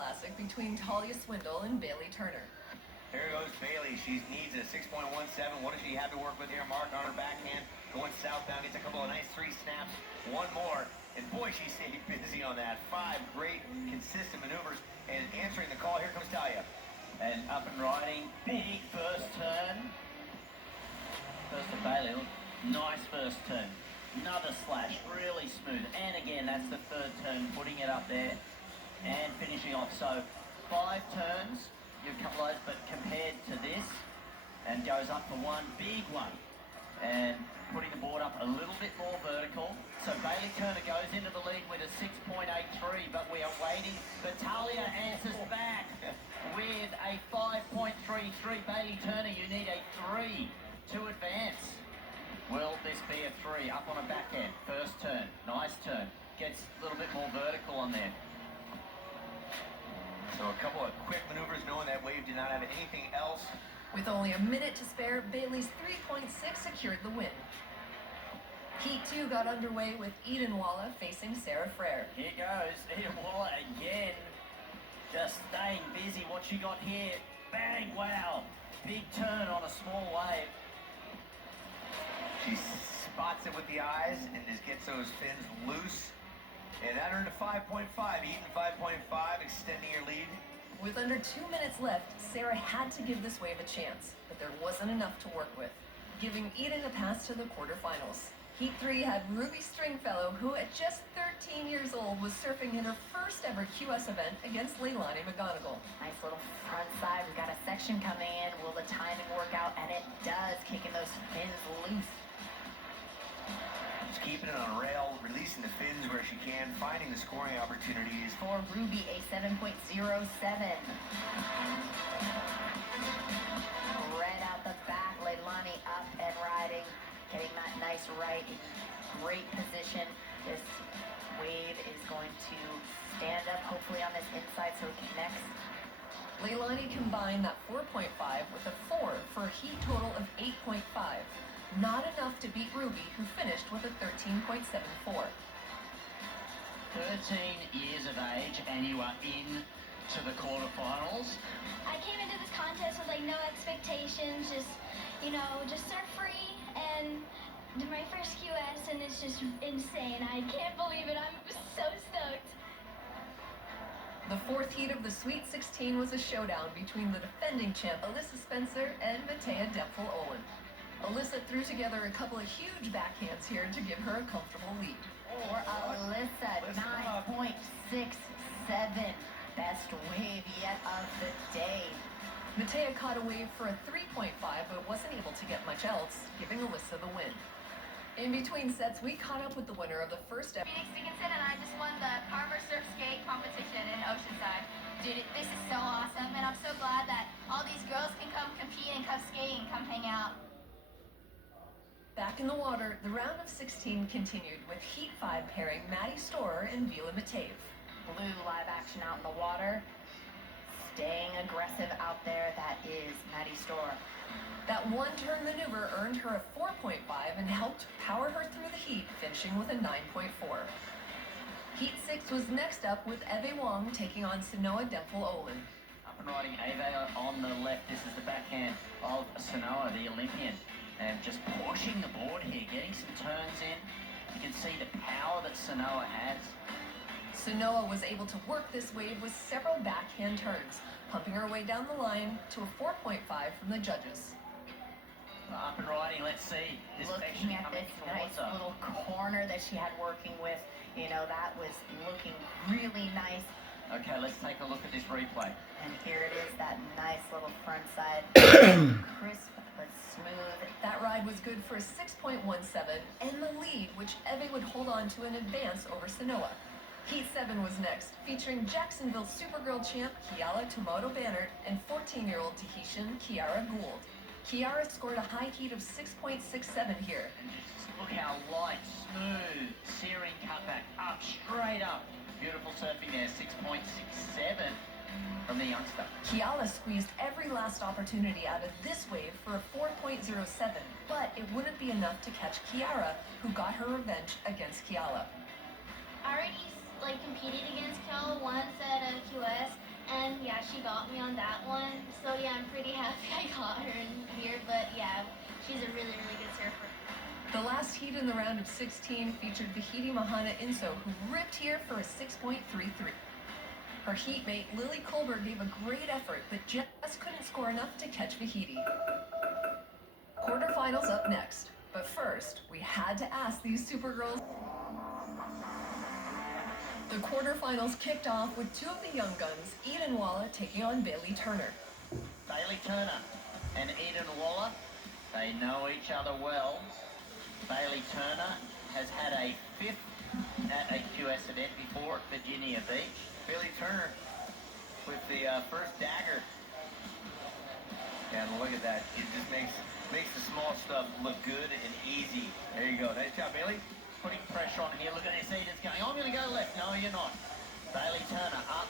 classic between Talia Swindle and Bailey Turner. Here goes Bailey. She needs a 6.17. What does she have to work with here? Mark on her backhand. Going southbound. Gets a couple of nice 3 snaps. One more. And boy, she stayed busy on that. 5 great, consistent maneuvers. And answering the call, here comes Talia. And up and riding. Big first turn. First to Bailey. Nice first turn. Another slash. Really smooth. And again, that's the 3rd turn. Putting it up there. And finishing off. So 5 turns. You've a couple of those, but compared to this, and goes up for one big one, and putting the board up a little bit more vertical. So Bailey Turner goes into the lead with a 6.83, but we are waiting. But Talia answers back with a 5.33. Bailey Turner, you need a 3 to advance. Will this be a 3? Up on a backhand, first turn, nice turn. Gets a little bit more vertical on there. So a couple of quick maneuvers, knowing that Wave did not have anything else. With only a minute to spare, Bailey's 3.6 secured the win. Heat 2 got underway with Edenwalla facing Sarah Frere. Here goes Edenwalla again. Just staying busy. What she got here? Bang, wow. Big turn on a small wave. She spots it with the eyes and just gets those fins loose. And that earned a 5.5. Eden 5.5, extending your lead. With under 2 minutes left, Sarah had to give this wave a chance, but there wasn't enough to work with, giving Eden a pass to the quarterfinals. Heat 3 had Ruby Stringfellow, who at just 13 years old was surfing in her first ever QS event against Leilani McGonigal. Nice little front side. We've got a section coming in. Will the timing work out? And it does, kicking those fins loose. Just keeping it on a rail, releasing the fins where she can, finding the scoring opportunities. For Ruby, a 7.07. Red out the back, Leilani up and riding, getting that nice right, great position. This wave is going to stand up, hopefully on this inside so it connects. Leilani combined that 4.5 with a 4 for a heat total of 8.5. Not enough to beat Ruby, who finished with a 13.74. 13 years of age and you are in to the quarterfinals. I came into this contest with like no expectations, just, just surf free and do my first QS, and it's just insane. I can't believe it. I'm so stoked. The 4th heat of the Sweet 16 was a showdown between the defending champ Alyssa Spencer and Matea Dempfel-Olin. Alyssa threw together a couple of huge backhands here to give her a comfortable lead. For Alyssa, 9.67. Best wave yet of the day. Matea caught a wave for a 3.5, but wasn't able to get much else, giving Alyssa the win. In between sets, we caught up with the winner of the first ever Phoenix Dickinson, and I just won the Carver Surf Skate competition in Oceanside. Dude, this is so awesome, and I'm so glad that all these girls can come compete and come skate and come hang out. Back in the water, the round of 16 continued with Heat 5 pairing Maddie Storer and Vila Matave. Blue live action out in the water. Staying aggressive out there, that is Maddie Storer. That one-turn maneuver earned her a 4.5 and helped power her through the heat, finishing with a 9.4. Heat 6 was next up with Eve Wong taking on Sanoa Dempfel-Olin. Up and riding Ave on the left. This is the backhand of Sanoa, the Olympian. And just pushing the board here, getting some turns in. You can see the power that Sanoa has. Sanoa was able to work this wave with several backhand turns, pumping her way down the line to a 4.5 from the judges. Up and riding, let's see. This Looking at this nice little corner that she had working with, that was looking really nice. Okay, let's take a look at this replay. And here it is, that nice little front side. Crisp but smooth. That ride was good for a 6.17 and the lead, which Eve would hold on to an advance over Sanoa. Heat 7 was next, featuring Jacksonville Supergirl champ Kiala Tomoto-Bannert and 14-year-old Tahitian Kiara Gould. Kiara scored a high heat of 6.67 here. And just look how light, smooth, searing cutback, up, straight up. Beautiful surfing there, 6.67 from the youngster. Kiala squeezed every last opportunity out of this wave for a 4.07, but it wouldn't be enough to catch Kiara, who got her revenge against Kiala. I already competed against Cal once at a QS, she got me on that one. So yeah, I'm pretty happy I got her in here. But yeah, she's a really, really good surfer. The last heat in the round of 16 featured Vahidi Mahana Inso, who ripped here for a 6.33. Her heatmate Lily Colbert gave a great effort, but just couldn't score enough to catch Vahidi. Quarterfinals up next, but first, we had to ask these Supergirls. The quarterfinals kicked off with two of the young guns, Eden Walla taking on Bailey Turner. Bailey Turner and Eden Waller, they know each other well. Bailey Turner has had a fifth at a QS event before at Virginia Beach. Bailey Turner with the first dagger. And look at that. It just makes the small stuff look good and easy. There you go. Nice job, Bailey. Putting pressure on here. Look at this. Eden's going, I'm going to go left. No, you're not. Bailey Turner up,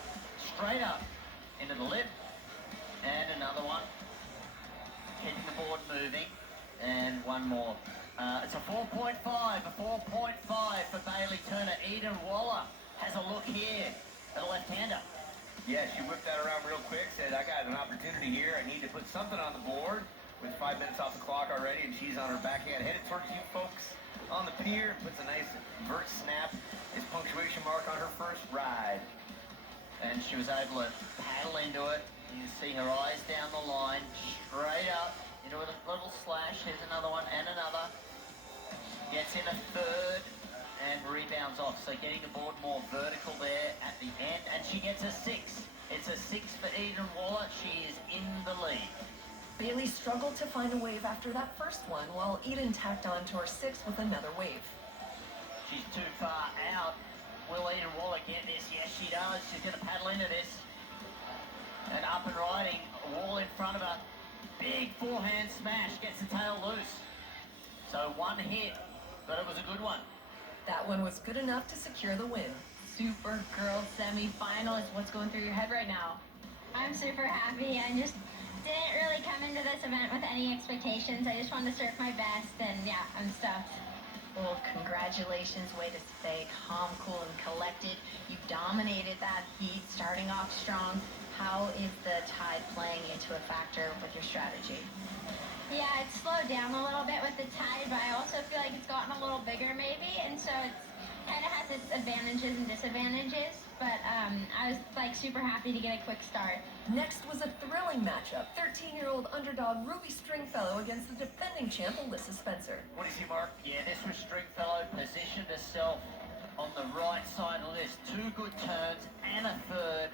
straight up into the lip. And another one. Keeping the board moving. And one more. It's a 4.5, a 4.5 for Bailey Turner. Eden Waller has a look here at a left-hander. Yeah, she whipped that around real quick, said, I got an opportunity here. I need to put something on the board with 5 minutes off the clock already, and she's on her backhand headed towards you folks on the pier. Puts a nice vert snap, his punctuation mark on her first ride. And she was able to paddle into it. You can see her eyes down the line, straight up into a little slash. Here's another one and another. Gets in a third and rebounds off. So getting the board more vertical there at the end. And she gets a 6. It's a 6 for Eden Waller. She is in the lead. Bailey struggled to find a wave after that first one, while Eden tacked on to her 6th with another wave. She's too far out. Will Eden Waller get this? Yes, she does. She's going to paddle into this. And up and riding, a wall in front of her. Big forehand smash, gets the tail loose. So one hit, but it was a good one. That one was good enough to secure the win. Supergirl semi-final is what's going through your head right now. I'm super happy. I just didn't really come into this event with any expectations. I just wanted to surf my best, and yeah, I'm stuffed. Well, congratulations. Way to stay calm, cool, and collected. You dominated that heat, starting off strong. How is the tide playing into a factor with your strategy? Yeah, it's slowed down a little bit with the tide, but I also feel like it's gotten a little bigger maybe, and so it's kind of has its advantages and disadvantages, but I was like super happy to get a quick start. Next was a thrilling matchup. 13-year-old underdog Ruby Stringfellow against the defending champ Alyssa Spencer. What do you see, Mark? Yeah, this was Stringfellow positioned herself on the right side of this. 2 good turns and a third.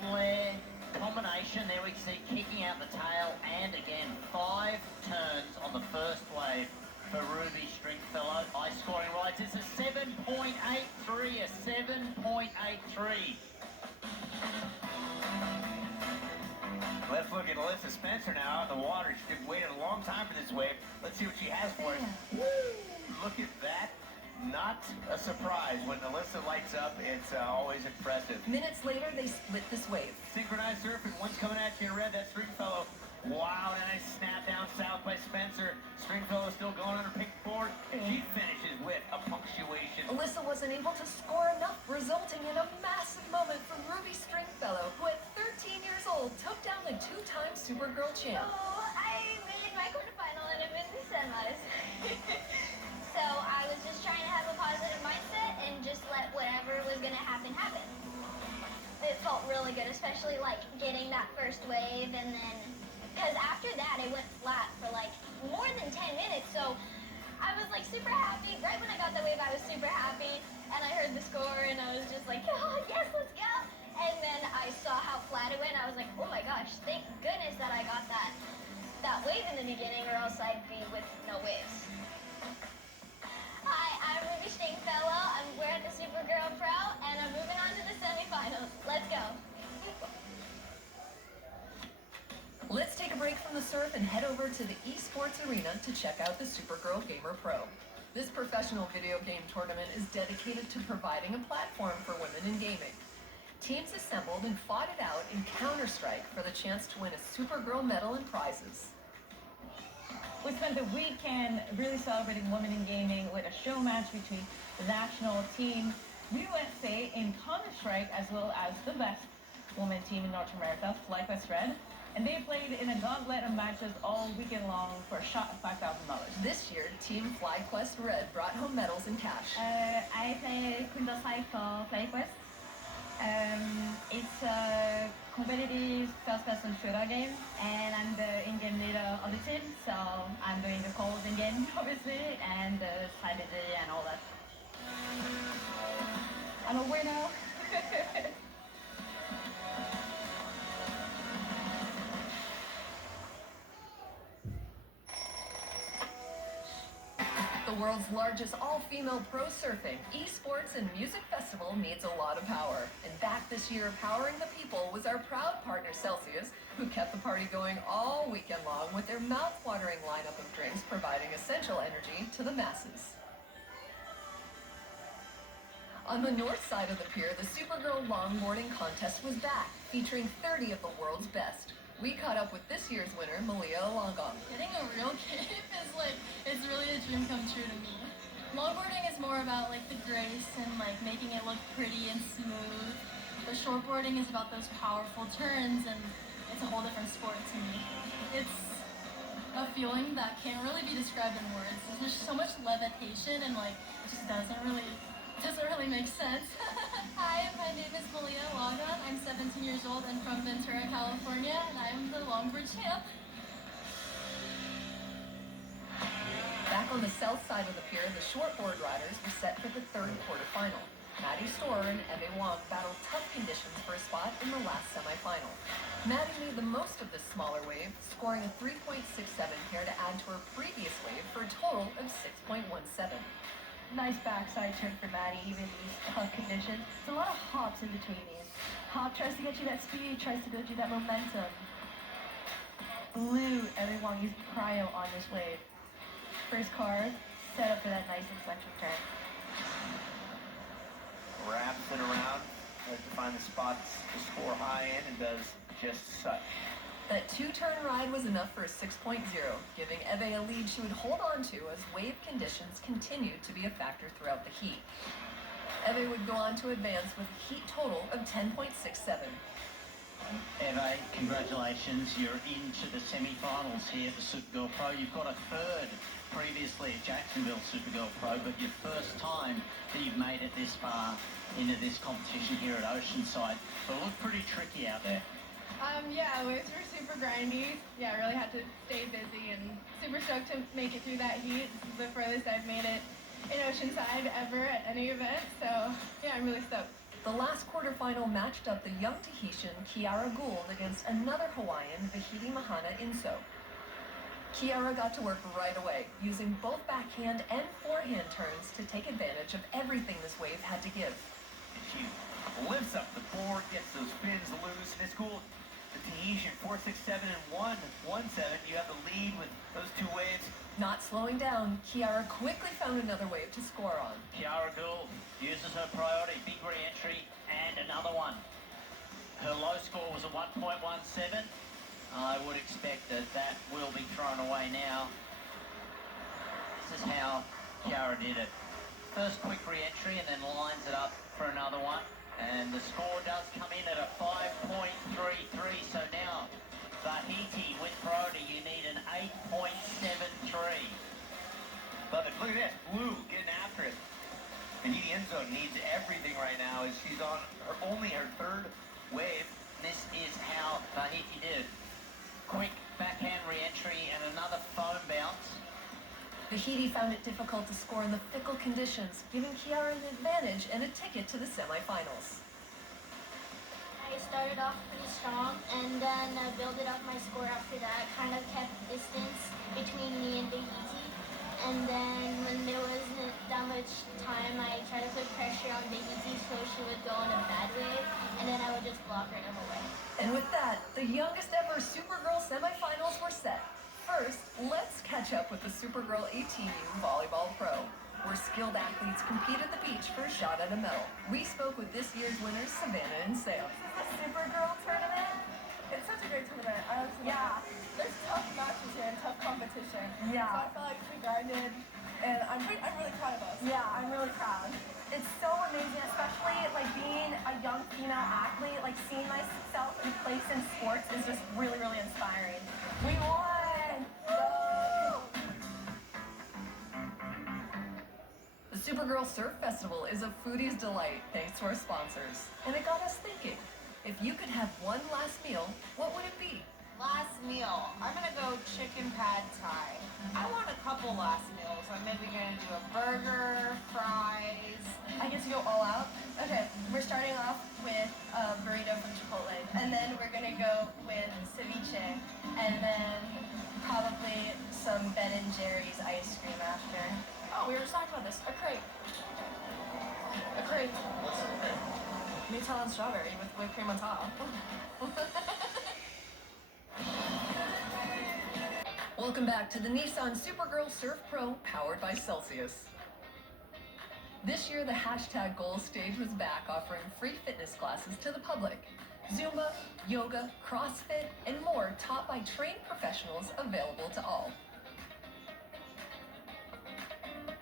Flare combination. There we see kicking out the tail, and again 5 turns on the first wave for Ruby Stringfellow. High scoring rides. It's a 7.83. A 7.83. Let's look at Alyssa Spencer now out in the water. She's waited a long time for this wave. Let's see what she has for us. Woo! Look at that. Not a surprise. When Alyssa lights up, it's always impressive. Minutes later, they split this wave. Synchronized surfing. One's coming at you in red. That's Stringfellow. Wow, nice snap down south by Spencer. Stringfellow still going on her pink board. She finishes with a punctuation. Alyssa wasn't able to score enough, resulting in a massive moment for Ruby Stringfellow, who at 13 years old took down the 2-time Supergirl champ. Oh, I made my quarterfinal and I'm in the semis. So I was just trying to have a positive mindset and just let whatever was going to happen, happen. It felt really good, especially like getting that first wave, and then, because after that I went flat for like more than 10 minutes, so I was like super happy. Right when I got the wave, I was super happy, and I heard the score, and I was just like, oh yes, let's go. And then I saw how flat it went, I was like, oh my gosh, thank goodness that I got that wave in the beginning, or else I'd be with no waves. Hi, I'm Ruby Stringfellow. We're at the Supergirl Pro, and I'm moving on to the semifinals. Let's go. Let's take a break from the surf and head over to the esports arena to check out the Supergirl Gamer Pro. This professional video game tournament is dedicated to providing a platform for women in gaming. Teams assembled and fought it out in Counter-Strike for the chance to win a Supergirl medal and prizes. We spent the weekend really celebrating women in gaming with a show match between the national team USA in Counter-Strike as well as the best women team in North America, FlyQuest Red, and they played in a gauntlet of matches all weekend long for a shot of $5,000. This year, Team FlyQuest Red brought home medals and cash. I play Counter-Strike for FlyQuest. It's a competitive first-person shooter game, and I'm the in-game leader of the team, so I'm doing the calls in-game, obviously, and the strategy and all that. I'm a winner. The world's largest all-female pro surfing, esports, and music festival needs a lot of power. And back this year, powering the people was our proud partner Celsius, who kept the party going all weekend long with their mouth-watering lineup of drinks providing essential energy to the masses. On the north side of the pier, the Supergirl longboarding contest was back, featuring 30 of the world's best. We caught up with this year's winner, Malia Alongong. Getting a real cape is it's really a dream come true to me. Longboarding is more about the grace and making it look pretty and smooth. But shortboarding is about those powerful turns, and it's a whole different sport to me. It's a feeling that can't really be described in words. There's so much levitation and it just doesn't really make sense. Hi, my name is Malia Alongong. I'm 17 years old and from Ventura, California, and I'm the longboard champ. Back on the south side of the pier, the shortboard riders were set for the third quarterfinal. Maddie Storer and Eve Wong battled tough conditions for a spot in the last semifinal. Maddie made the most of this smaller wave, scoring a 3.67 pair to add to her previous wave for a total of 6.17. Nice backside turn for Maddie, even in these tough conditions. There's a lot of hops in between these. Hop tries to get you that speed, tries to build you that momentum. Blue, everyone used cryo on this wave. First card, set up for that nice inflection turn. Wraps it around, tries to find the spots to score high in, and does just such. That two-turn ride was enough for a 6.0, giving Eve a lead she would hold on to as wave conditions continued to be a factor throughout the heat. Eve would go on to advance with a heat total of 10.67. Eve, congratulations. You're into the semi-finals here at the Supergirl Pro. You've got a third previously at Jacksonville Supergirl Pro, but your first time that you've made it this far into this competition here at Oceanside. But it looked pretty tricky out there. Yeah, waves were super grindy. Yeah, I really had to stay busy and super stoked to make it through that heat. This is the furthest I've made it in Oceanside ever at any event, so yeah, I'm really stoked. The last quarterfinal matched up the young Tahitian Kiara Gould against another Hawaiian, Vahidi Mahana Inso. Kiara got to work right away, using both backhand and forehand turns to take advantage of everything this wave had to give. She lifts up the board, gets those fins loose, and it's cool. The Tahitian 4-6-7 and 1-1-7. You have the lead with those two waves. Not slowing down, Kiara quickly found another wave to score on. Kiara Gould uses her priority, big re-entry, and another one. Her low score was a 1.17. I would expect that will be thrown away now. This is how Kiara did it. First quick re-entry and then lines it up for another one. And the score does come in at a 5.33, so now Vahidi with priority, you need an 8.73. Love it. Look at this. Blue getting after it. Vahidi Enzo needs everything right now as she's on only her third wave. This is how Vahidi did it. Quick backhand re-entry and another foam bounce. Vahidi found it difficult to score in the fickle conditions, giving Kiara an advantage and a ticket to the semifinals. I started off pretty strong and then built up my score after that. Kind of kept distance between me and Vahidi. And then when there wasn't that much time, I tried to put pressure on Vahidi so she would go in a bad wave, and then I would just block her in a way. And with that, the youngest ever Supergirl semifinals were set. First, let's catch up with the Supergirl ATU Volleyball Pro, where skilled athletes compete at the beach for a shot at a medal. We spoke with this year's winners, Savannah and Sam. The Supergirl tournament, it's such a great tournament. I absolutely love it. There's tough matches here and tough competition. Yeah. So I feel like we grinded, and I'm really proud of us. Yeah, I'm really proud. It's so amazing, especially being a young female athlete, seeing my sports is just really, really inspiring. We won! Woo! The Supergirl Surf Festival is a foodie's delight thanks to our sponsors. And it got us thinking, if you could have one last meal, what would it be? Last meal, I'm gonna go chicken pad thai. I want a couple last meals. I'm maybe gonna do a burger, fries. I get to go all out. Okay, we're starting off with a burrito from Chipotle, and then we're gonna go with ceviche, and then probably some Ben and Jerry's ice cream after. Oh, we were just talking about this. A crepe. A crepe. What's the thing? Nutella and strawberry with whipped cream on top. Welcome back to the Nissan Supergirl Surf Pro powered by Celsius. This year, the hashtag Goal stage was back offering free fitness classes to the public. Zumba, yoga, CrossFit, and more taught by trained professionals available to all.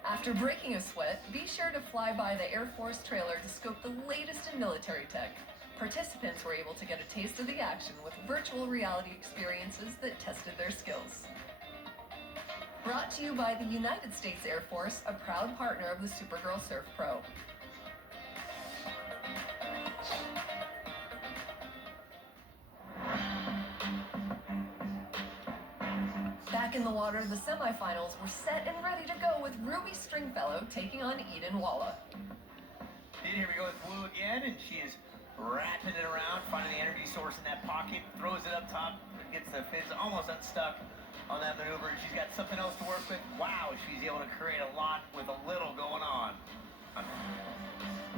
After breaking a sweat, be sure to fly by the Air Force trailer to scope the latest in military tech. Participants were able to get a taste of the action with virtual reality experiences that tested their skills. Brought to you by the United States Air Force, a proud partner of the Supergirl Surf Pro. Back in the water, the semifinals were set and ready to go with Ruby Stringfellow taking on Eden Walla. Here we go with Blue again, and she is wrapping it around, finding the energy source in that pocket, throws it up top, gets the fins almost unstuck on that maneuver, and she's got something else to work with. Wow, she's able to create a lot with a little going on.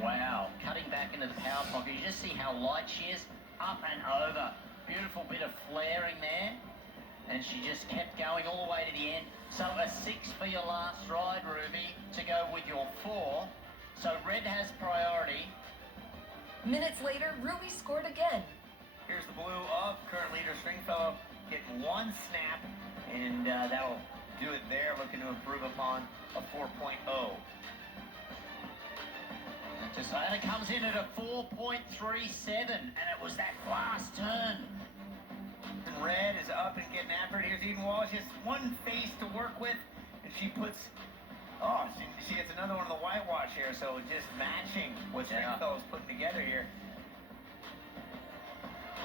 Wow, cutting back into the power pocket. You just see how light she is, up and over. Beautiful bit of flaring there. And she just kept going all the way to the end. So a 6 for your last ride, Ruby, to go with your 4. So red has priority. Minutes later, Ruby scored again. Here's the blue of current leader Stringfellow, getting one snap, and that'll do it there, looking to improve upon a 4.0. Tesana comes in at a 4.37, and it was that last turn. And red is up and getting after it. Here's Eden Walla, just one face to work with, and she puts, she gets another one of the whitewash here, so just matching what Stringfellow's putting together here.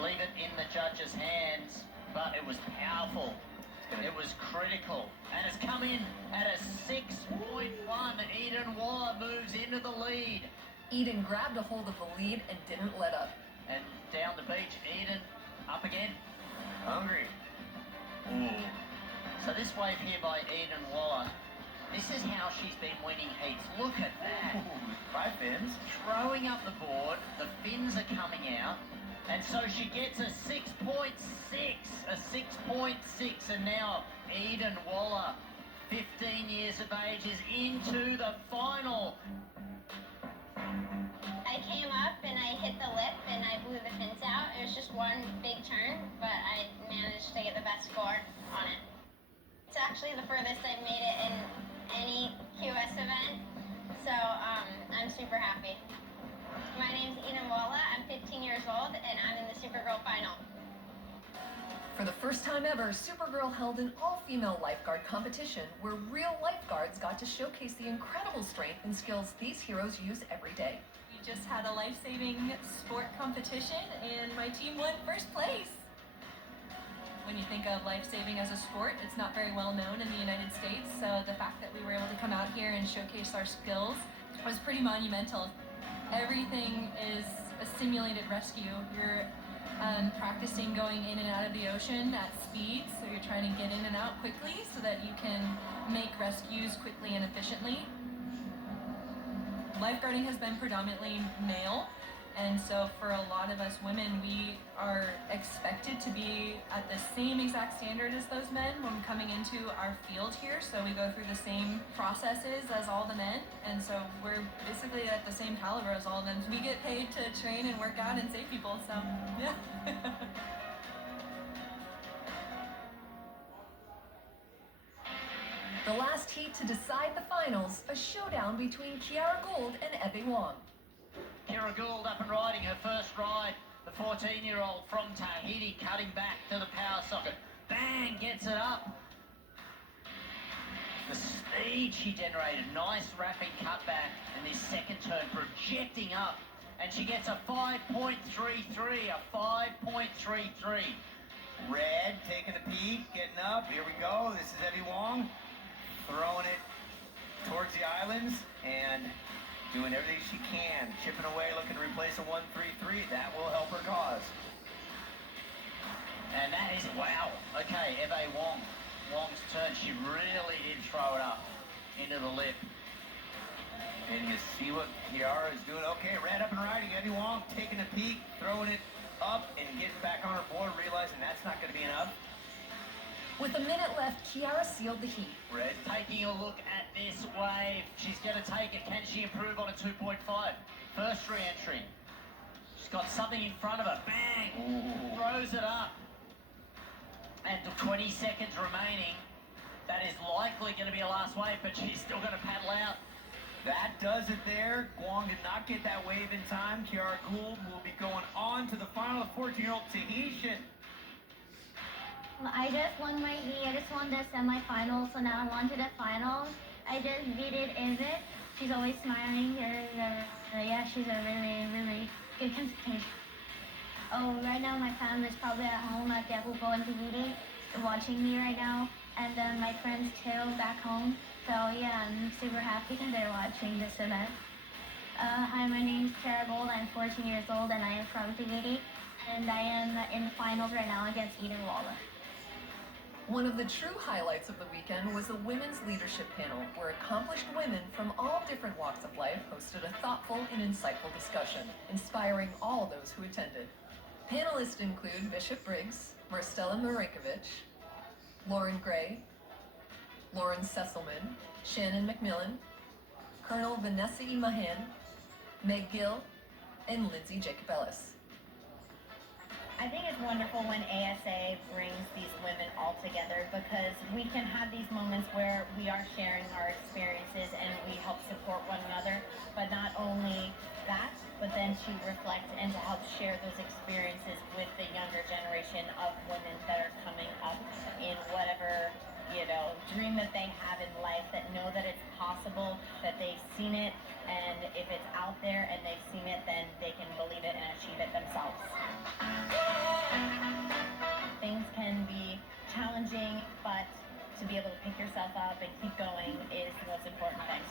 Leave it in the judge's hands, but it was powerful. It was critical, and it's come in at a 6.1. Eden Walla moves into the lead. Eden grabbed a hold of the lead and didn't let up. And down the beach, Eden up again. Hungry. Ooh. So this wave here by Eden Walla, this is how she's been winning heats. Look at that. Ooh, 5 fins. Throwing up the board, the fins are coming out, and so she gets a 6.6, and now Eden Walla, 15 years of age, is into the final. I came up and I hit the lip and I blew the fins out. It was just one big turn, but I managed to get the best score on it. It's actually the furthest I've made it in any QS event, so I'm super happy. My name's Eden Walla, I'm 15 years old, and I'm in the Supergirl final. For the first time ever, Supergirl held an all-female lifeguard competition where real lifeguards got to showcase the incredible strength and skills these heroes use every day. We just had a life-saving sport competition, and my team won first place. When you think of life-saving as a sport, it's not very well known in the United States, so the fact that we were able to come out here and showcase our skills was pretty monumental. Everything is a simulated rescue. You're practicing going in and out of the ocean at speed, so you're trying to get in and out quickly so that you can make rescues quickly and efficiently. Lifeguarding has been predominantly male, and so for a lot of us women, we are expected to be at the same exact standard as those men when coming into our field here, so we go through the same processes as all the men, and so we're basically at the same caliber as all of them. We get paid to train and work out and save people, so yeah. The last heat to decide the finals, a showdown between Kiara Gould and Evie Wong. Kira Gould up and riding her first ride The 14-year-old from Tahiti cutting back to the power socket. Bang, gets it up. The speed she generated, nice rapid cutback, and this second turn projecting up, and she gets a 5.33, a 5.33. Red taking a peek, getting up. Here we go. This is Evie Wong throwing it towards the islands and doing everything she can, chipping away, looking to replace a 1.33. That will help her cause. And that is, wow. Okay, Evie Wong. Wong's turn, she really did throw it up into the lip. And you see what Kiara is doing. Okay, Red up and riding. Evie Wong taking a peek, throwing it up and getting back on her board, realizing that's not going to be enough. With a minute left, Kiara sealed the heat. Red taking a look at this wave. She's going to take it. Can she improve on a 2.5? First re-entry. She's got something in front of her. Bang! Ooh. Throws it up. And 20 seconds remaining. That is likely going to be a last wave, but she's still going to paddle out. That does it there. Guang did not get that wave in time. Kiara Gould will be going on to the final. 14-year-old Tahitian. I just won my heat. I just won the semifinals, so now I'm on to the finals. I just beat it Ivit. She's always smiling. Yeah, she's a really, really good competition. Oh, right now my family's probably at home at Yabuko and Tahiti watching me right now. And then my friends too back home. So yeah, I'm super happy that they're watching this event. Hi, my name's Tara Gold. I'm 14 years old and I am from Tahiti. And I am in the finals right now against Eden Waller. One of the true highlights of the weekend was the Women's Leadership Panel, where accomplished women from all different walks of life hosted a thoughtful and insightful discussion, inspiring all those who attended. Panelists include Bishop Briggs, Marstella Marinkovic, Lauren Gray, Lauren Sesselman, Shannon McMillan, Colonel Vanessa E. Mahan, Meg Gill, and Lindsay Jacobellis. I think it's wonderful when ASA brings these women all together because we can have these moments where we are sharing our experiences and we help support one another, but not only that, but then to reflect and to help share those experiences with the younger generation of women that are coming up in whatever, dream that they have in life, that know that it's possible, that they've seen it, and if it's out there and they've seen it, then they can believe it and achieve it themselves. Things can be challenging, but to be able to pick yourself up and keep going is the most important thing.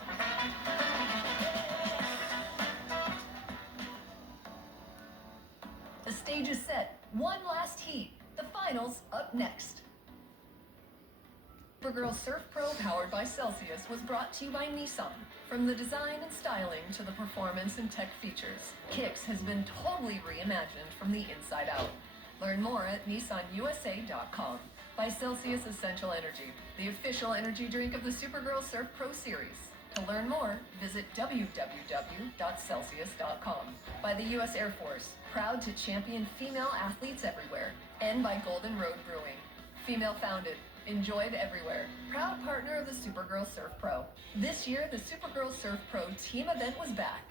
The stage is set. One last heat. The finals up next. Supergirl Surf Pro, powered by Celsius, was brought to you by Nissan. From the design and styling to the performance and tech features, Kicks has been totally reimagined from the inside out. Learn more at nissanusa.com. By Celsius Essential Energy, the official energy drink of the Supergirl Surf Pro Series. To learn more, visit www.celsius.com. By the U.S. Air Force, proud to champion female athletes everywhere. And by Golden Road Brewing, female founded, enjoyed everywhere. Proud partner of the Supergirl Surf Pro. This year, the Supergirl Surf Pro team event was back.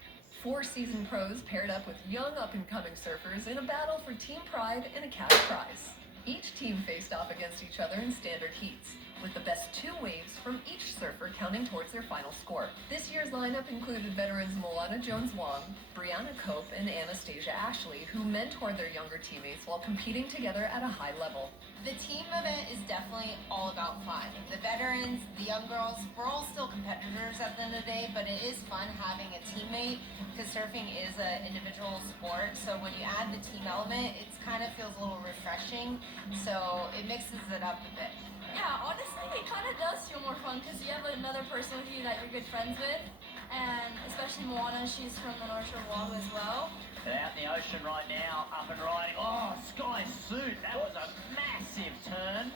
4 seasoned pros paired up with young up-and-coming surfers in a battle for team pride and a cash prize. Each team faced off against each other in standard heats, with the best 2 waves from each surfer counting towards their final score. This year's lineup included veterans Moana Jones-Wong, Brianna Cope, and Anastasia Ashley, who mentored their younger teammates while competing together at a high level. The team event is definitely all about fun. The veterans, the young girls, we're all still competitors at the end of the day, but it is fun having a teammate because surfing is an individual sport. So when you add the team element, it kind of feels a little refreshing. So it mixes it up a bit. Yeah, honestly, it kind of does feel more fun because you have another person with you that you're good friends with. And especially Moana, she's from the North Shore Walk as well. They're out in the ocean right now, up and riding. Oh, Sky Suit, that was a massive turn.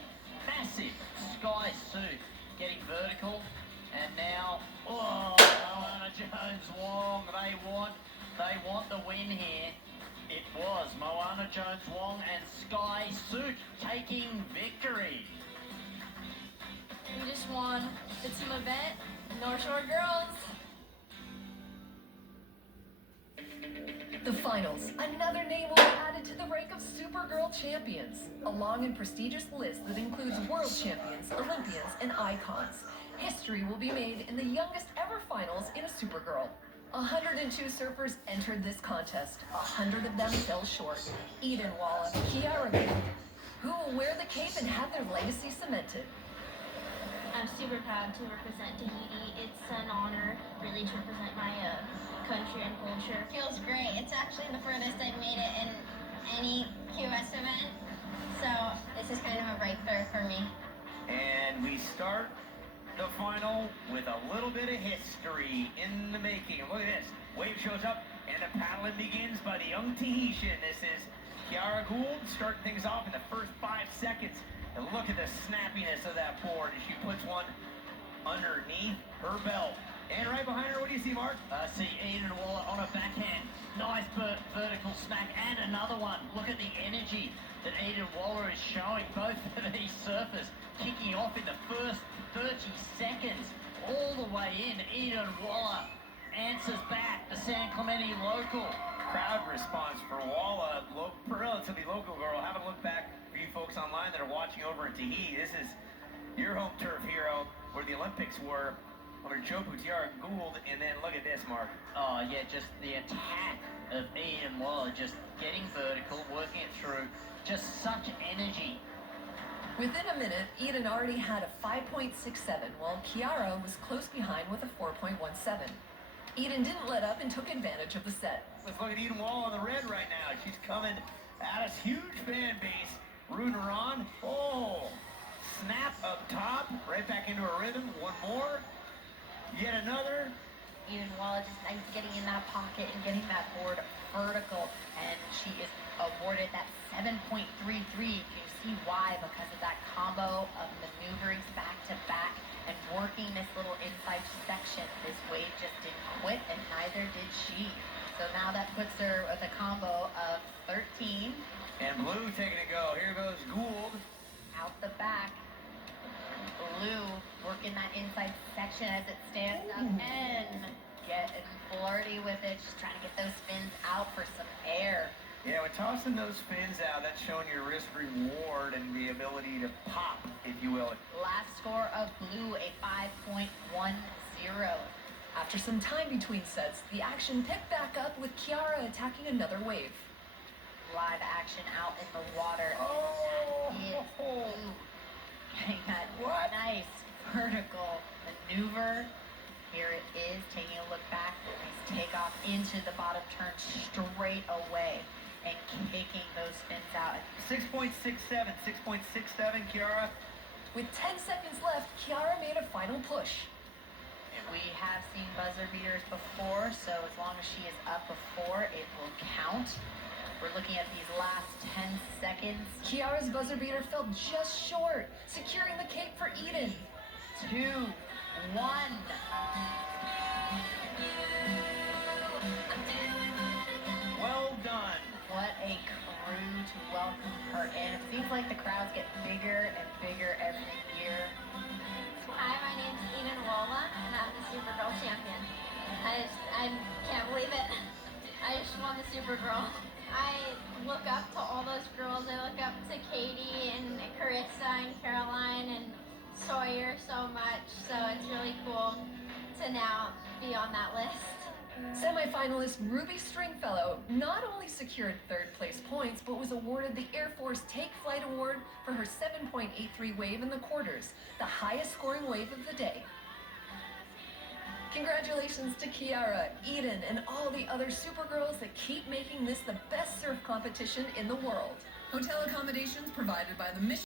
Massive. Sky Suit getting vertical. And now, Moana Jones-Wong, they want the win here. It was Moana Jones-Wong and Sky Suit taking victory. We just won the team event, North Shore Girls. The finals. Another name will be added to the rank of Supergirl champions. A long and prestigious list that includes world champions, Olympians, and icons. History will be made in the youngest ever finals in a Supergirl. 102 surfers entered this contest. 100 of them fell short. Eden Walla, Kiara Gould, who will wear the cape and have their legacy cemented. I'm super proud to represent Tahiti. It's an honor, really, to represent my country and culture. Feels great. It's actually the furthest I've made it in any QS event, so this is kind of a breakthrough for me. And we start the final with a little bit of history in the making. Look at this. Wave shows up, and the paddling begins by the young Tahitian. This is Kiara Gould starting things off in the first 5 seconds. And look at the snappiness of that board as she puts one underneath her belt. And right behind her, what do you see, Mark? I see Eden Waller on a backhand. Nice vertical smack, and another one. Look at the energy that Eden Waller is showing. Both of these surfers kicking off in the first 30 seconds. All the way in, Eden Waller answers back, the San Clemente local. Crowd response for Walla, relatively local girl. Have a look back for you folks online that are watching over in Tahiti. This is your home turf hero, where the Olympics were, under Chopu Tiara Gould. And then look at this, Mark. Oh yeah, just the attack of Eden Waller, just getting vertical, working it through. Just such energy. Within a minute, Eden already had a 5.67, while Kiara was close behind with a 4.17. Eden didn't let up and took advantage of the set. Let's look at Eden Wall on the red right now. She's coming at us. Huge fan base rooting her on. Oh, snap up top, right back into her rhythm. One more, yet another. Eden Wallace is getting in that pocket and getting that board vertical, and she is awarded that 7.33. You can see why, because of that combo of maneuverings back to back and working this little inside section. This wave just didn't quit, and neither did she. So now that puts her with a combo of 13. And Blue taking a go. Here goes Gould. Out the back. Blue working that inside section as it stands up and getting flirty with it. She's trying to get those fins out for some air. Yeah, when tossing those fins out, that's showing your risk reward and the ability to pop, if you will. Last score of Blue, a 5.10. After some time between sets, the action picked back up with Kiara attacking another wave. Live action out in the water. Oh! That is Blue getting that nice vertical maneuver. Here it is, taking a look back. Nice takeoff into the bottom turn straight away and kicking those fins out. 6.67, 6.67, Kiara. With 10 seconds left, Kiara made a final push. We have seen buzzer beaters before, so as long as she is up before, it will count. We're looking at these last 10 seconds. Kiara's buzzer beater fell just short, securing the cape for Eden. 2, 1. Well done. What a crew to welcome her in. It seems like the crowds get bigger and bigger every year. Hi, my name's Eden Walla, and I'm the Supergirl champion. I can't believe it. I just won the Supergirl. I look up to all those girls. I look up to Katie and Carissa and Caroline and Sawyer so much. So it's really cool to now be on that list. Semi-finalist Ruby Stringfellow not only secured third-place points, but was awarded the Air Force Take Flight Award for her 7.83 wave in the quarters, the highest-scoring wave of the day. Congratulations to Kiara, Eden, and all the other Supergirls that keep making this the best surf competition in the world. Hotel accommodations provided by the Mission